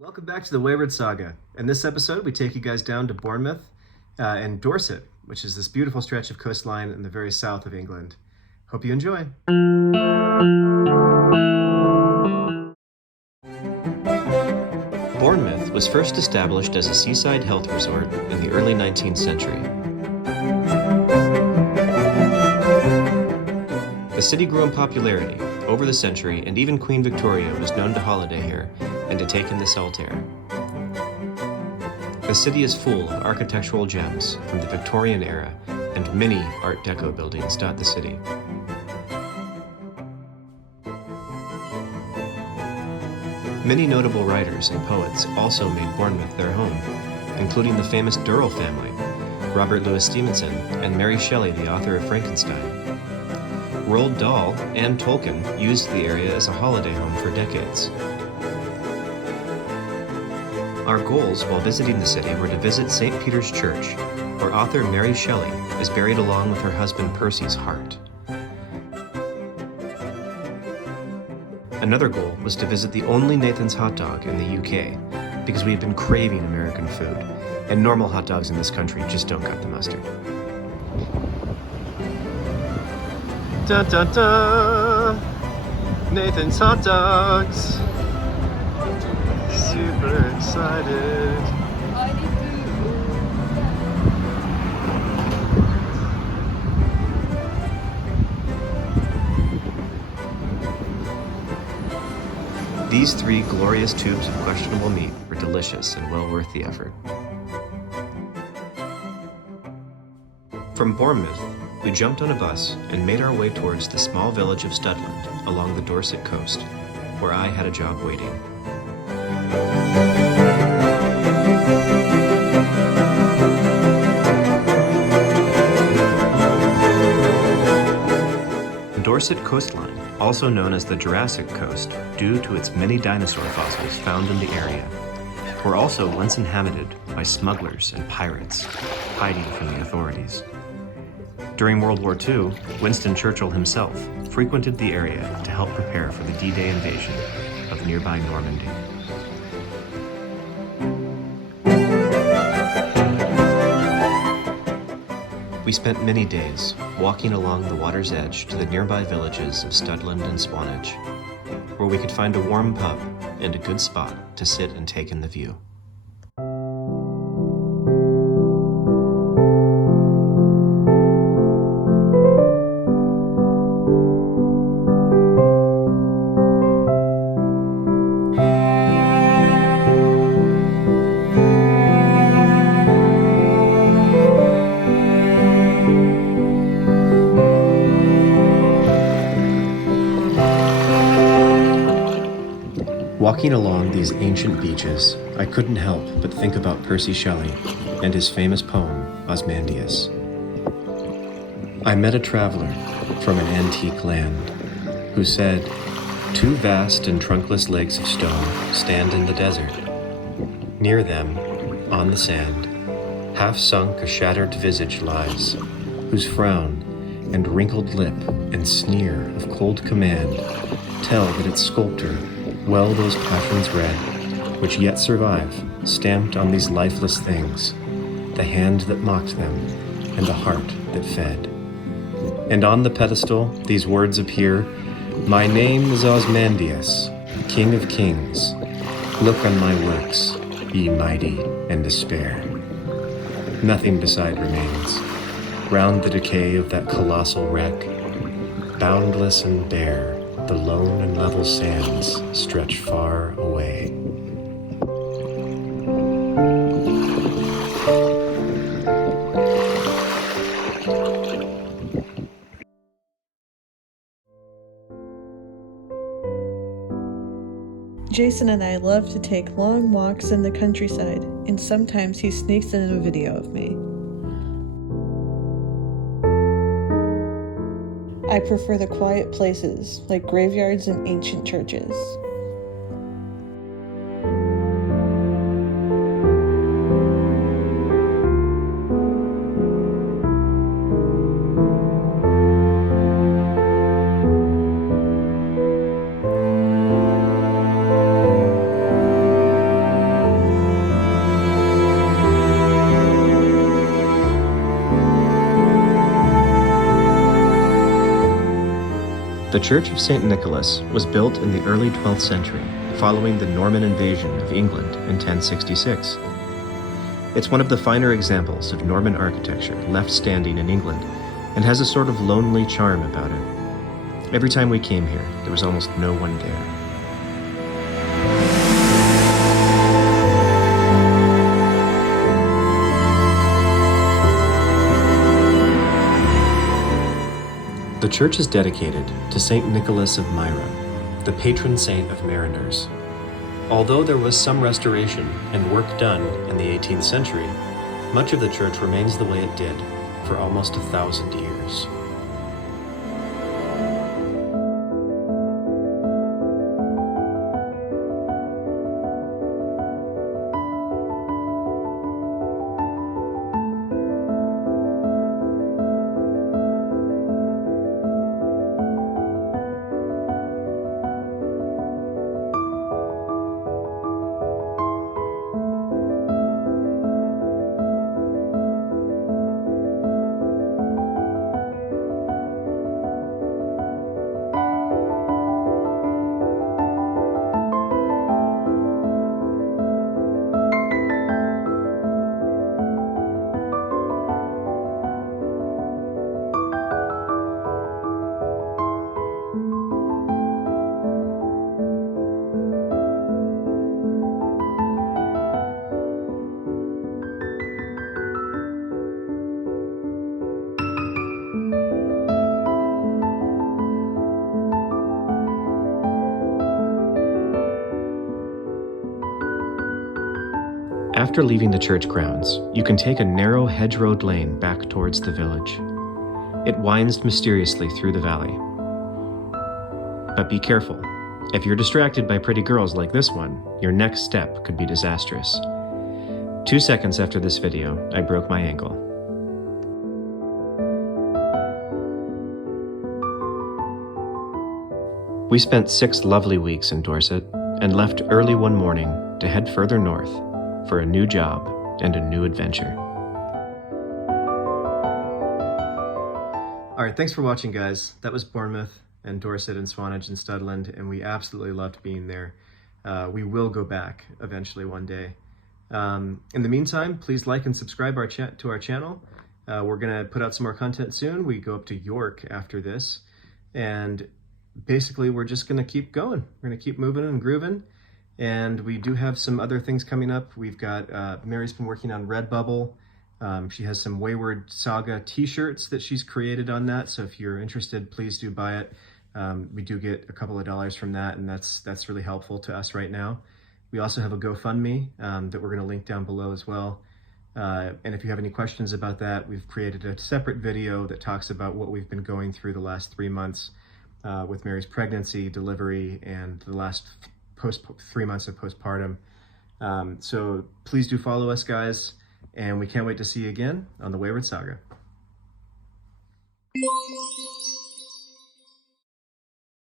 Welcome back to the Wayward Saga. In this episode, we take you guys down to Bournemouth and Dorset, which is this beautiful stretch of coastline in the very south of England. Hope you enjoy. Bournemouth was first established as a seaside health resort in the early 19th century. The city grew in popularity over the century, and even Queen Victoria was known to holiday here and to take in the salt air. The city is full of architectural gems from the Victorian era, and many Art Deco buildings dot the city. Many notable writers and poets also made Bournemouth their home, including the famous Durrell family, Robert Louis Stevenson, and Mary Shelley, the author of Frankenstein. Roald Dahl and Tolkien used the area as a holiday home for decades. Our goals while visiting the city were to visit St. Peter's Church, where author Mary Shelley is buried along with her husband Percy's heart. Another goal was to visit the only Nathan's hot dog in the UK, because we had been craving American food, and normal hot dogs in this country just don't cut the mustard. Da da da! Nathan's hot dogs! Super excited! These 3 glorious tubes of questionable meat were delicious and well worth the effort. From Bournemouth, we jumped on a bus and made our way towards the small village of Studland along the Dorset coast, where I had a job waiting. Dorset coastline, also known as the Jurassic Coast due to its many dinosaur fossils found in the area, were also once inhabited by smugglers and pirates, hiding from the authorities. During World War II, Winston Churchill himself frequented the area to help prepare for the D-Day invasion of nearby Normandy. We spent many days walking along the water's edge to the nearby villages of Studland and Swanage, where we could find a warm pub and a good spot to sit and take in the view. Walking along these ancient beaches, I couldn't help but think about Percy Shelley and his famous poem, Ozymandias. I met a traveler from an antique land who said, 2 vast and trunkless lakes of stone stand in the desert. Near them, on the sand, half sunk a shattered visage lies, whose frown and wrinkled lip and sneer of cold command tell that its sculptor well those passions read, which yet survive, stamped on these lifeless things, the hand that mocked them, and the heart that fed. And on the pedestal these words appear, my name is Ozymandias, King of Kings. Look on my works, ye mighty, and despair. Nothing beside remains. Round the decay of that colossal wreck, boundless and bare, the lone and level sands stretch far away. Jason and I love to take long walks in the countryside, and sometimes he sneaks in a video of me. I prefer the quiet places, like graveyards and ancient churches. The Church of St. Nicholas was built in the early 12th century, following the Norman invasion of England in 1066. It's one of the finer examples of Norman architecture left standing in England, and has a sort of lonely charm about it. Every time we came here, there was almost no one there. The church is dedicated to St. Nicholas of Myra, the patron saint of mariners. Although there was some restoration and work done in the 18th century, much of the church remains the way it did for almost 1,000 years. After leaving the church grounds, you can take a narrow hedge-road lane back towards the village. It winds mysteriously through the valley. But be careful. If you're distracted by pretty girls like this one, your next step could be disastrous. 2 seconds after this video, I broke my ankle. We spent 6 lovely weeks in Dorset and left early one morning to head further north for a new job and a new adventure. All right, thanks for watching, guys. That was Bournemouth and Dorset and Swanage and Studland, and we absolutely loved being there. We will go back eventually one day. In the meantime, please like and subscribe to our channel. We're gonna put out some more content soon. We go up to York after this, and basically we're just gonna keep going. We're gonna keep moving and grooving. And we do have some other things coming up. We've got, Mary's been working on Redbubble. She has some Wayward Saga t-shirts that she's created on that. So if you're interested, please do buy it. We do get a couple of dollars from that, and that's really helpful to us right now. We also have a GoFundMe that we're gonna link down below as well. And if you have any questions about that, we've created a separate video that talks about what we've been going through the last 3 months with Mary's pregnancy, delivery, and the last 3 months of postpartum. So please do follow us, guys, and we can't wait to see you again on the Wayward Saga.